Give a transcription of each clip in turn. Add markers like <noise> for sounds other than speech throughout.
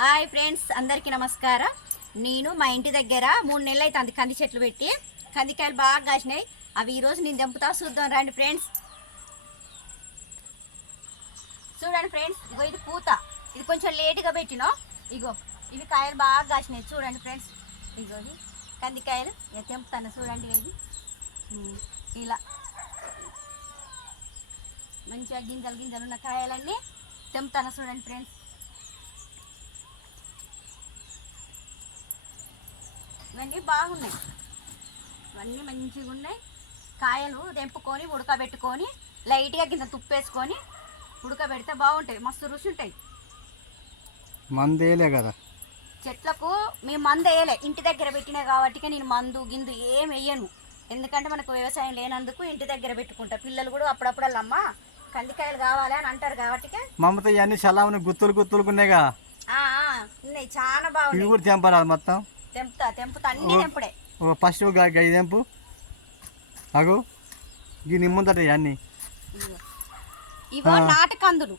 Hi friends అందరికీ నమస్కారం. నేను మా ఇంటి దగ్గర మూడు నెలలు అవుతుంది కంది చెట్లు పెట్టి కందికాయలు బాగా కాసినాయి. అవి ఈరోజు నేను తెంపుతా చూద్దాం రండి ఫ్రెండ్స్. చూడండి ఫ్రెండ్స్ ఇగో ఇది పూత. ఇది కొంచెం లేటుగా పెట్టినా ఇగో ఇవి కాయలు బాగా కాసినాయి. చూడండి ఫ్రెండ్స్ ఇగో ఇది కందికాయలు. ఇక తెంపుతాను చూడండి ఇది. ఇలా. మంచిగా గింజలు గింజలు ఉన్న కాయలన్నీ తెంపుతాను చూడండి ఫ్రెండ్స్. ఇవన్నీ బాగున్నాయి. ఇవన్నీ మంచిగా ఉన్నాయి. కాయలు తెంపుకొని ఉడకబెట్టుకొని లైట్గా కింద తుప్పేసుకొని ఉడకబెడితే బాగుంటాయి. మస్తు రుచి ఉంటాయి. మందేలే కదా. చెట్లకు మేము మందు వేయలే. ఇంటి దగ్గర పెట్టినా కాబట్టి నేను మందు గిందు ఏం వేయను. ఎందుకంటే మనకు వ్యవసాయం లేనందుకు ఇంటి దగ్గర పెట్టుకుంటా. పిల్లలు కూడా అప్పుడప్పుడు అమ్మ కందికాయలు కావాలి అని అంటారు కాబట్టి మమత ఇవన్నీ చల్లామని గుత్తులు గుత్తులుకున్నాయిగా ఉన్నాయి. చాలా ఇవి బాగున్నాయి కూడా తెంపరాదు మొత్తం? తెంపుతా తెంపుతా అన్ని తెంపుడే. ఓ ఫస్ట్ ఐదు తెంపు. అగు ఈ నిమ్ముందట ఇదిగో. ఇవో నాటు కందులు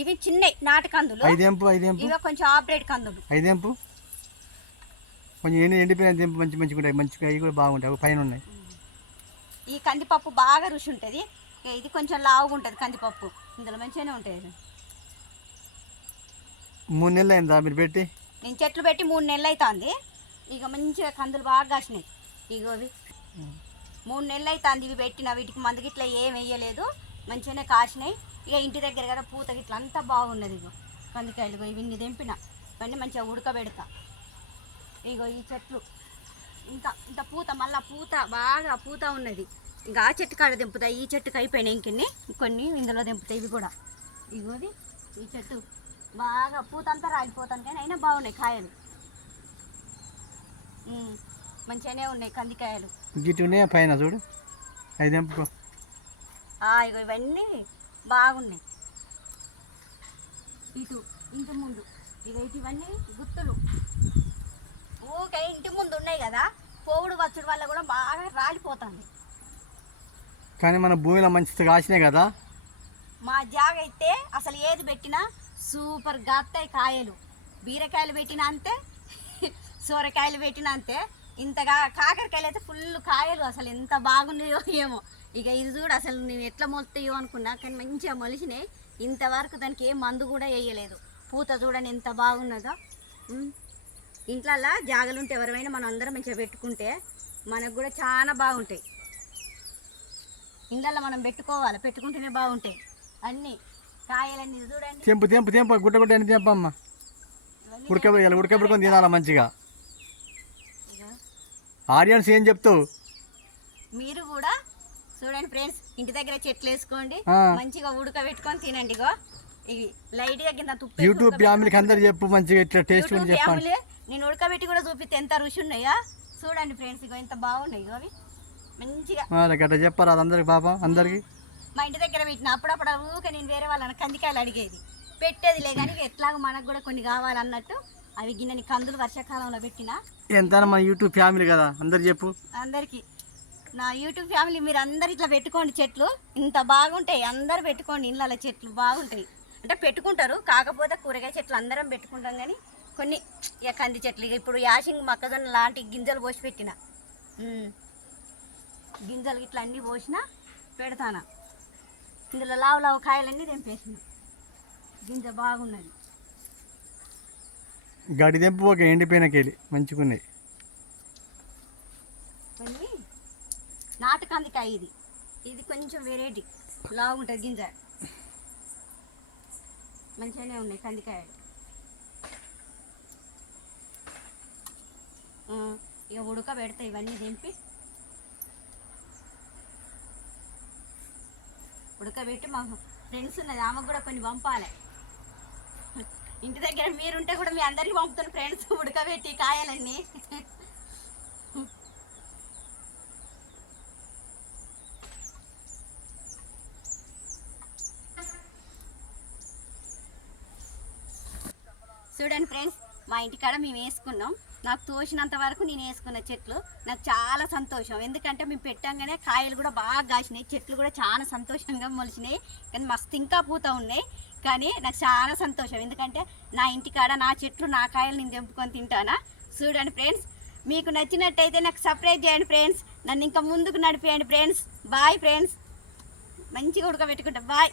ఇవి చిన్న నాటు కందులు ఐదు తెంపు ఐదు తెంపు. ఇవో కొంచెం ఆపరేట్ కందులు. ఐదు తెంపు. కొంచెం ఎండి ఎండిపోయిన తెంపు మంచి మంచిగా ఉంటాయి మంచిగా అవి కూడా బాగుంటాయి. అవి పైన ఉన్నాయి. ఈ కందిపప్పు బాగా రుచి ఉంటుంది. ఇది కొంచెం లావుగా ఉంటుంది కందిపప్పు. ఇందులో మంచిగానే ఉంటుంది మూడు నెలలు అయిందా మీరు పెట్టి? నేను చెట్లు పెట్టి మూడు నెలలు అవుతుంది ఇక మంచిగా కందులు బాగా కాసినాయి. ఇగో మూడు నెలలు అవుతుంది ఇవి పెట్టిన వీటికి మందు గిట్లా ఏం వేయలేదు. మంచిగానే కాసినాయి. ఇక ఇంటి దగ్గర కదా పూత గిట్ల అంతా బాగున్నది ఇగో. కందికాయలు ఇవన్నీ దింపిన ఇవన్నీ మంచిగా ఉడకబెడతా. ఇగో ఈ చెట్లు. ఇంత ఇంత పూత మళ్ళీ పూత బాగా పూత ఉన్నది. ఇంకా ఆ చెట్టు కాడ దింపుతాయి ఈ చెట్టుకి అయిపోయినాయి ఇంకెన్ని? కొన్ని ఇందులో దింపుతాయి ఇవి కూడా. ఇగోది ఈ చెట్టు. బాగా పూత అంతా రాలిపోతాను కానీ అయినా బాగున్నాయి కాయలు. మంచిగానే ఉన్నాయి కందికాయలు. గిట్టు ఉన్నాయి పైన చూడు? ఐదు ఇగో ఇవన్నీ బాగున్నాయి. ఇటు ఇంటి ముందు. ఇటు ఇవన్నీ గుత్తులు. ఊకే ఇంటి ముందు ఉన్నాయి కదా పోవుడు వచ్చుడు వల్ల కూడా బాగా రాలిపోతుంది. కానీ మన భూమిలో మంచి కాసినాయి కదా. మా జాగ అయితే అసలు ఏది పెట్టినా సూపర్ గాత్తాయి కాయలు. బీరకాయలు పెట్టిన అంతే <laughs> సొరకాయలు పెట్టిన అంతే. ఇంతగా కాకరకాయలు అయితే ఫుల్ కాయలు అసలు ఎంత బాగున్నాయో ఏమో. ఇక ఇది చూడు అసలు నేను ఎట్లా మొలుతాయో అనుకున్నా కానీ మంచిగా మొలిచినాయి. ఇంతవరకు దానికి ఏ మందు కూడా వేయలేదు. పూత చూడని ఎంత బాగున్నదో. ఇంట్లో జాగలుంటే ఎవరైనా మనం అందరం మంచిగా పెట్టుకుంటే మనకు కూడా చాలా బాగుంటాయి. ఇండ్లలో మనం పెట్టుకోవాలి పెట్టుకుంటేనే బాగుంటాయి. అన్నీ. తెంపు తెంపు తెంపు గుట్ట గుట్ట అని తెంపమ్మా. ఉడకబెట్టాలి ఉడకబెట్టుకొని తినాలా మంచిగా. ఆడియన్స్ ఏం చెప్తావు? మీరు కూడా చూడండి ఫ్రెండ్స్ ఇంటి దగ్గర చెట్లు వేసుకోండి. మంచిగా ఉడకబెట్టుకొని తినండి ఇగో. ఇవి లైట్గా కింద తుప్పేసి యూట్యూబ్ ఫ్యామిలీకి అందరు చెప్పు మంచిగా ఇట్లా టేస్ట్ కూడా చెప్పండి. నేను ఉడకబెట్టి కూడా చూపిస్తే ఎంత రుచి ఉన్నాయా. చూడండి ఫ్రెండ్స్ ఇగో ఇంత బాగున్నాయి ఇగో అవి. మంచిగా. చెప్పారు అది అందరికి పాప అందరికి? మా ఇంటి దగ్గర పెట్టిన అప్పుడప్పుడు ఊకే నేను వేరే వాళ్ళని కందికాయలు అడిగేది. పెట్టేది లే కానీ ఎట్లాగో మనకు కూడా కొన్ని కావాలన్నట్టు అవి గిన్నెని కందులు వర్షాకాలంలో పెట్టిన. ఎంతైనా మన యూట్యూబ్ ఫ్యామిలీ కదా అందరు చెప్పు. అందరికీ. నా యూట్యూబ్ ఫ్యామిలీ మీరు అందరు ఇట్లా పెట్టుకోండి చెట్లు ఇంత బాగుంటాయి అందరు పెట్టుకోండి ఇళ్ళ చెట్లు బాగుంటాయి. అంటే పెట్టుకుంటారు కాకపోతే కూరగాయ చెట్లు అందరం పెట్టుకుంటాం కానీ కొన్ని ఇక కంది చెట్లు ఇక ఇప్పుడు యాసింగ్ మొక్కజొన్న లాంటి గింజలు పోసి పెట్టిన. గింజలు ఇట్లా అన్నీ పోసిన పెడతానా. ఇందులో లావు లావు కాయలన్నీ తెంపేసిన. గింజ బాగున్నది. గడి తెంపు ఒక ఎండిపోయినకెళ్ళి మంచిగా ఉన్నాయి కొన్ని నాటు కందికాయ ఇది. ఇది కొంచెం వెరైటీ లావు ఉంటుంది గింజ. మంచిగానే ఉన్నాయి కందికాయలు. ఇక ఉడకబెడతా ఇవన్నీ దింపి ఉడకబెట్టి మా ఫ్రెండ్స్ ఉన్నది ఆమెకు కూడా కొన్ని పంపాలి. ఇంటి దగ్గర మీరుంటే కూడా మీ అందరికి పంపుతున్న ఫ్రెండ్స్ ఉడకబెట్టి కాయాలన్నీ. చూడండి ఫ్రెండ్స్ మా ఇంటికాడ మేము వేసుకున్నాం. నాకు తోచినంత వరకు నేను వేసుకున్న చెట్లు. నాకు చాలా సంతోషం. ఎందుకంటే మేము పెట్టంగానే కాయలు కూడా బాగా కాసినాయి. చెట్లు కూడా చాలా సంతోషంగా మొలిచినాయి. కానీ మస్తు ఇంకా పూత ఉన్నాయి. కానీ నాకు చాలా సంతోషం. ఎందుకంటే నా ఇంటికాడ నా చెట్లు నా కాయలు నేను తెంపుకొని తింటానా? చూడండి ఫ్రెండ్స్ మీకు నచ్చినట్టయితే నాకు సబ్స్క్రైబ్ చేయండి ఫ్రెండ్స్. నన్ను ఇంకా ముందుకు నడిపేయండి ఫ్రెండ్స్. Bye friends. మంచిగా ఉడకబెట్టుకుంటా. బాయ్.